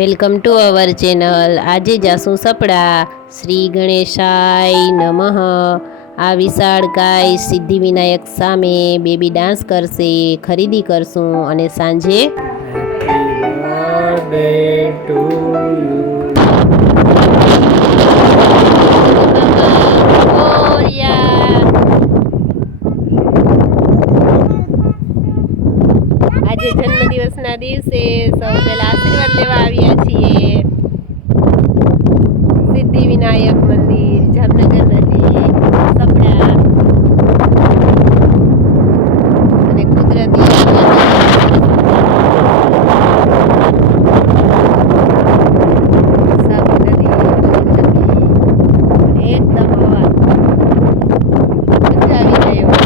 Welcome to our channel. આજે જાસું સપડા। શ્રી ગણેશાય નમઃ। આ વિશાળકાય સિદ્ધિવિનાયક સામે બેબી ડાન્સ કરશે, ખરીદી કરશું અને સાંજે આજે જન્મદિવસના દિવસે સૌ પહેલા આશીર્વાદ લેવા આવ્યા છીએ સિદ્ધિવિનાયક મંદિર, જામનગર નજીક સપડા। અને કુદરતી સાફ નદી, એકદમ હવા, મજા આવી જાય એવું।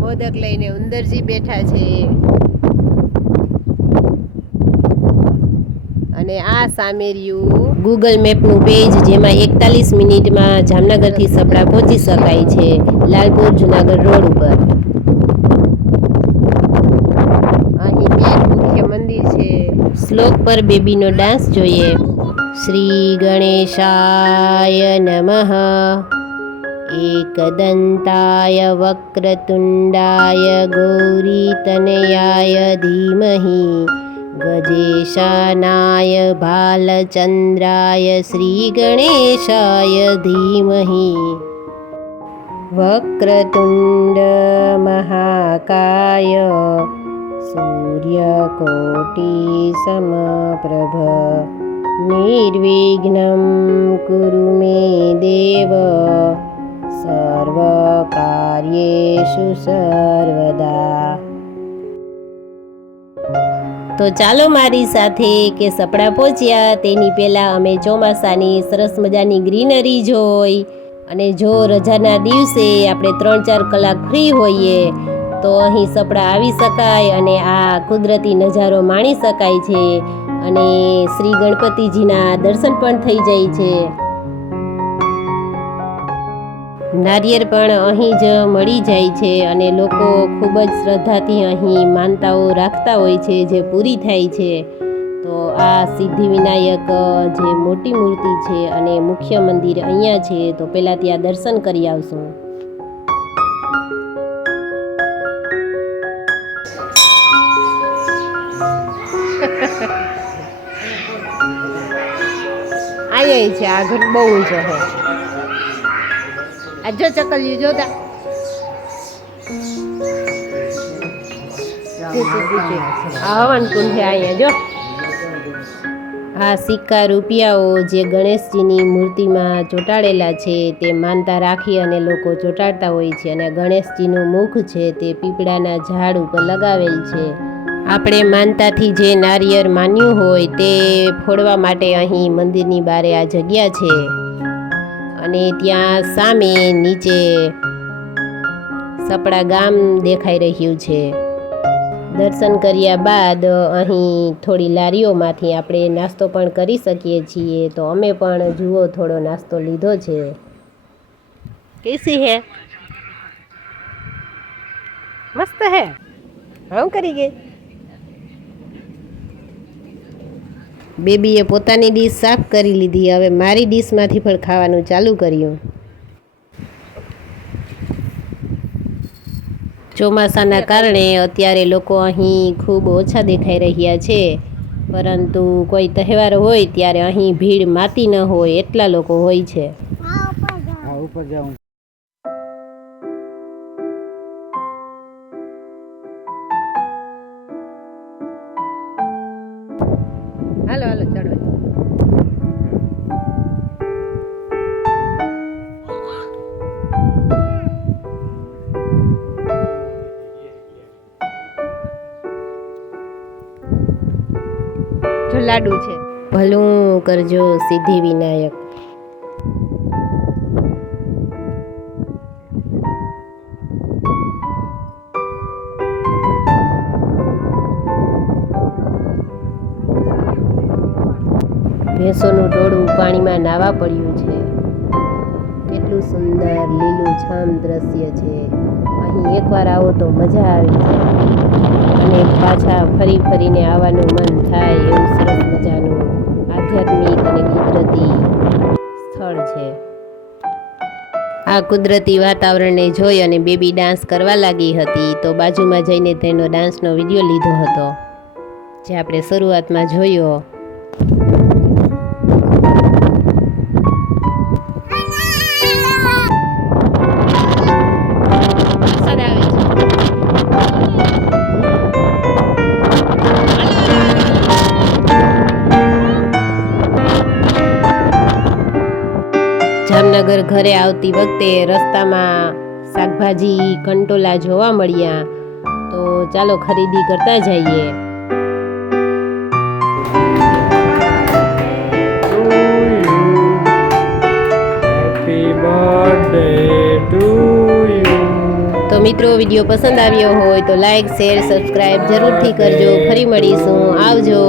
મોદક લઈને ઉંદરજી બેઠા છે અને આ સામે રહ્યું ગૂગલ મેપનું પેજ, જેમાં 41 મિનિટમાં જામનગરથી સપડા પહોંચી શકાય છે, લાલપુર જુનાગઢ રોડ ઉપર। અહીં મેન મુખ્ય મંદિર છે। શ્લોક પર બેબીનો ડાન્સ જોઈએ। શ્રી ગણેશાય નમઃ। एकदन्ताय वक्रतुण्डाय गौरीतनयाय धीमहि गजेशानाय भालचन्द्राय श्रीगणेशाय धीमहि। वक्रतुण्ड महाकाय सूर्यकोटिसमप्रभ निर्विघ्नं कुरु मे देव સર્વકાર્યેષુ સર્વદા। તો ચાલો મારી સાથે કે સપડા પહોંચ્યા તેની પહેલાં અમે ચોમાસાની સરસ મજાની ગ્રીનરી જોઈ। અને જો રજાના દિવસે આપણે 3-4 કલાક ફ્રી હોઈએ તો અહીં સપડા આવી શકાય અને આ કુદરતી નજારો માણી શકાય છે અને શ્રી ગણપતિજીના દર્શન પણ થઈ જાય છે। નારિયેળ પણ અહીં જ મળી જાય છે અને લોકો ખૂબ જ શ્રદ્ધાથી અહીં માનતાઓ રાખતા હોય છે, જે પૂરી થાય છે। તો આ સિદ્ધિવિનાયક જે મોટી મૂર્તિ છે અને મુખ્ય મંદિર અહીંયા છે, તો પહેલાં ત્યાં દર્શન કરી આવશું। અહીંયા છે, આ ઘર બહુ ઊંચો છે। આજો ચકલિયું જોતા હવન કુંડ છે અહીંયા જો। આ સિક્કા રૂપિયાઓ જે ગણેશજીની મૂર્તિમાં ચોંટાડેલા છે તે માનતા રાખી અને લોકો ચોંટાડતા હોય છે। અને ગણેશજીનું મુખ છે તે પીપળાના ઝાડ ઉપર લગાવેલ છે। આપણે માનતાથી જે નારિયેળ માન્યું હોય તે ફોડવા માટે અહીં મંદિરની બારે આ જગ્યા છે। અને ત્યાં સામે નીચે સપડા ગામ દેખાઈ રહ્યું છે। દર્શન કર્યા બાદ અહીં થોડી લારીઓમાંથી આપણે નાસ્તો પણ કરી શકીએ છીએ। તો અમે પણ જુઓ થોડો નાસ્તો લીધો છે। કેસી હે? મસ્ત હે? હા કરી ગઈ। બેબીએ પોતાની ડીશ સાફ કરી લીધી, હવે મારી ડીશમાંથી પણ ખાવાનું ચાલુ કર્યું। ચોમાસાના કારણે અત્યારે લોકો અહીં ખૂબ ઓછા દેખાઈ રહ્યા છે, પરંતુ કોઈ તહેવાર હોય ત્યારે અહીં ભીડ માતી ન હોય એટલા લોકો હોય છે। હાલો હાલો ચડો। જો લાડુ છે, ભલું કરજો સિદ્ધિવિનાયક। ભેંસોનું ટોળું પાણીમાં નાવા પડ્યું છે। કેટલું સુંદર લીલુંછમ દ્રશ્ય છે. અહીં એકવાર આવો તો મજા આવી જાય અને પાછા ફરી ફરીને આવવાનું મન થાય એવું સરસ મજાનું આધ્યાત્મિક અને કુદરતી સ્થળ છે. આ કુદરતી વાતાવરણને જોઈ અને બેબી ડાન્સ કરવા લાગી હતી, તો બાજુમાં જઈને તેનો ડાન્સનો વિડીયો લીધો હતો, જે આપણે શરૂઆતમાં જોયો. જામનગર ઘરે આવતી વખતે રસ્તામાં શાકભાજી કંટોલા જોવા મળ્યા, તો ચાલો ખરીદી કરતા જઈએ. તો મિત્રો, વિડીયો પસંદ આવ્યો હોય તો લાઈક, શેર, સબસ્ક્રાઈબ જરૂરથી કરજો. ફરી મળીશું. આવજો.